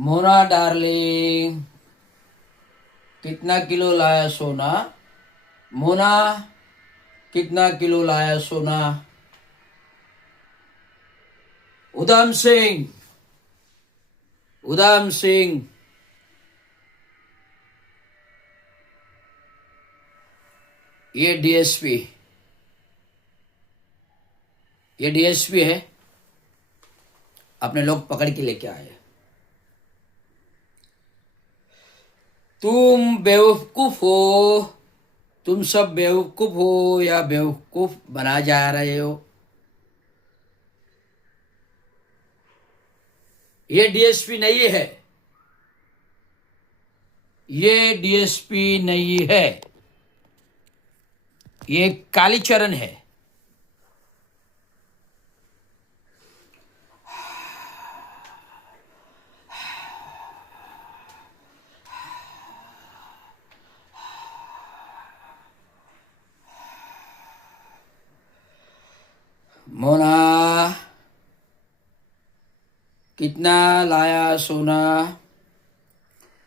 Mona darling, कितना kilo लाया सोना? मोना, कितना किलो लाया सोना? उधम सिंह, उधम सिंह, ये डीएसपी, ये डीएसपी है। अपने लोग पकड़ के लेके आए। तुम बेवकूफ हो, तुम सब बेवकूफ हो या बेवकूफ बना जा रहे हो। ये डीएसपी नहीं है, ये डीएसपी नहीं है, ये कालीचरण है। मोना, कितना लाया सोना?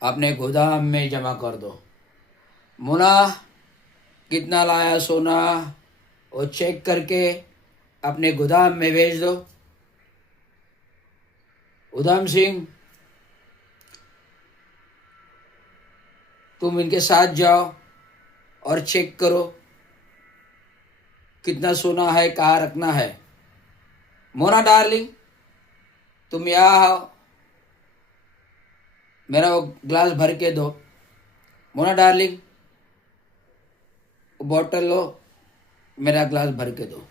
अपने गोदाम में जमा कर दो। मोना, कितना लाया सोना? वो चेक करके अपने गोदाम में भेज दो। उधम सिंह, तुम इनके साथ जाओ और चेक करो कितना सोना है, कहाँ रखना है। मोना डार्लिंग, तुम यहाँ आओ, मेरा वो ग्लास भर के दो। मोना डार्लिंग, वो बॉटल लो, मेरा ग्लास भर के दो।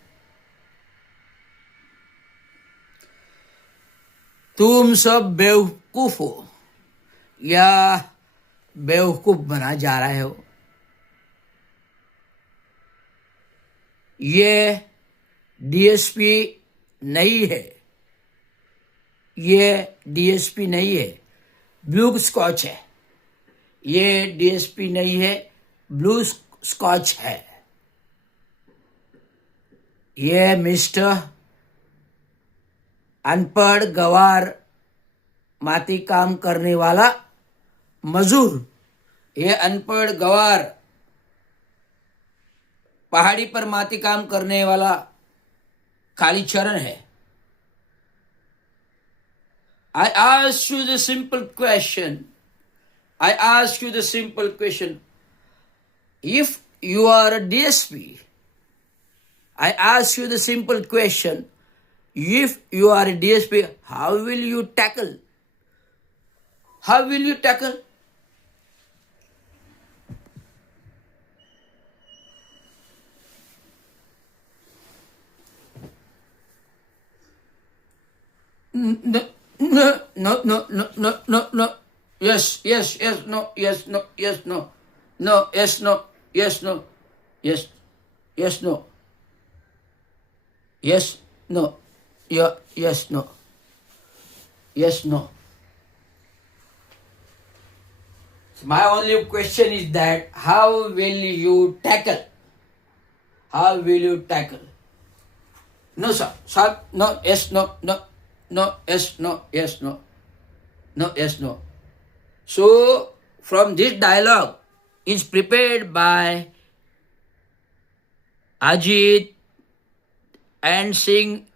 तुम सब बेवकूफ हो या बेवकूफ बना जा रहे हो। ये डीएसपी नहीं है, ये डीएसपी नहीं है, ब्लू स्कॉच है। ये डीएसपी नहीं है, ब्लू स्कॉच है। ये मिस्टर अनपढ़ गवार माटी काम करने वाला मजूर, ये अनपढ़ गवार पहाड़ी पर माटी काम करने वाला कालीचरण है। I ask you the simple question. I ask you the simple question. If you are a DSP, I ask you the simple question. If you are a DSP, how will you tackle? How will you tackle? No, no, no, no, no, no, no, no. Yes, yes, yes, no, yes, no, yes, no. No, yes, no, yes, no. Yes, yes, no. Yes, no. Yeah, yes, no. Yes, no. So my only question is that how will you tackle? How will you tackle? No, sir. Sir, no, yes, no, no. No, yes, no, yes, no. No, yes, no. So, from this dialogue is prepared by Ajit and Singh.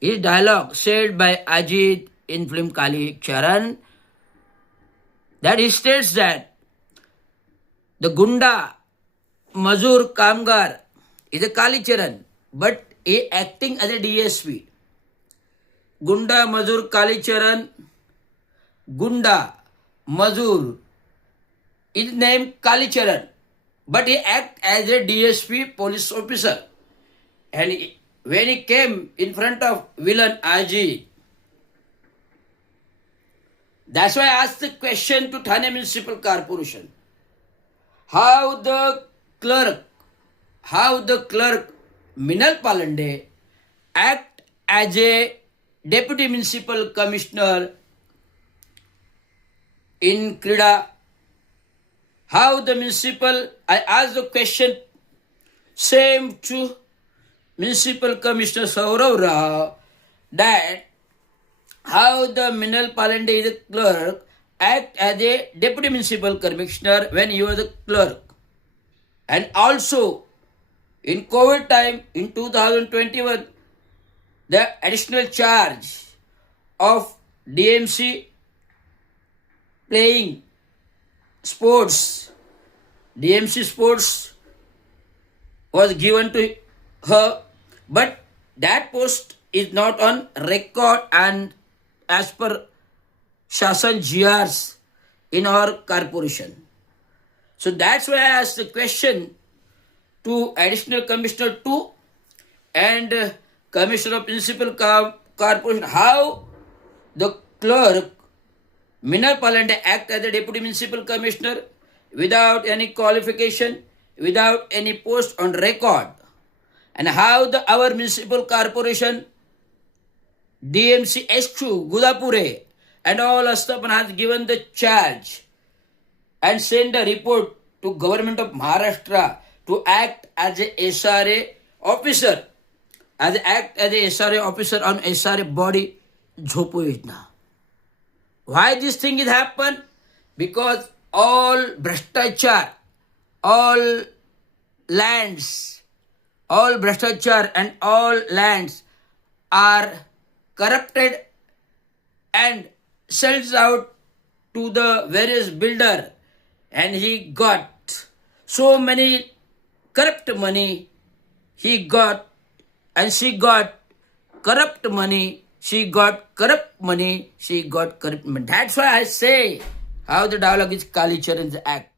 His dialogue said by Ajit in film Kali Charan, that he states that the Gunda Mazur Kamgar is a Kali Charan, but he acting as a DSP. Gunda Mazur Kalicharan, Gunda Mazur is named Kalicharan, but he act as a DSP police officer. And when he came in front of villain Ajit, that's why I asked the question to Thane Municipal Corporation. How the clerk Minal Palande act as a Deputy Municipal Commissioner in Krida. How the municipal, I asked the question same to Municipal Commissioner Saurav Rao, that how the Minal Palande is a clerk act as a deputy municipal commissioner when he was a clerk. And also in COVID time in 2021, the additional charge of DMC playing sports, DMC sports was given to her, but that post is not on record and as per Shasan GRs in our corporation. So that's why I asked the question to Additional Commissioner 2 and Commissioner of Municipal Corporation, how the clerk Minal Palande act as a deputy municipal commissioner without any qualification, without any post on record, and how our municipal corporation DMC SQ Gudapure and all Astapan has given the charge and send a report to government of Maharashtra to act as a SRA officer, as act as a SRA officer on SRA body Jhopo Yojana. Why this thing is happen? Because all Bhraštachar, all lands, all Bhraštachar and all lands are corrupted and sells out to the various builder, and he got so many corrupt money he got, and she got corrupt money, she got corrupt money, she got corrupt money. That's why I say how the dialogue is Kali Charan's act.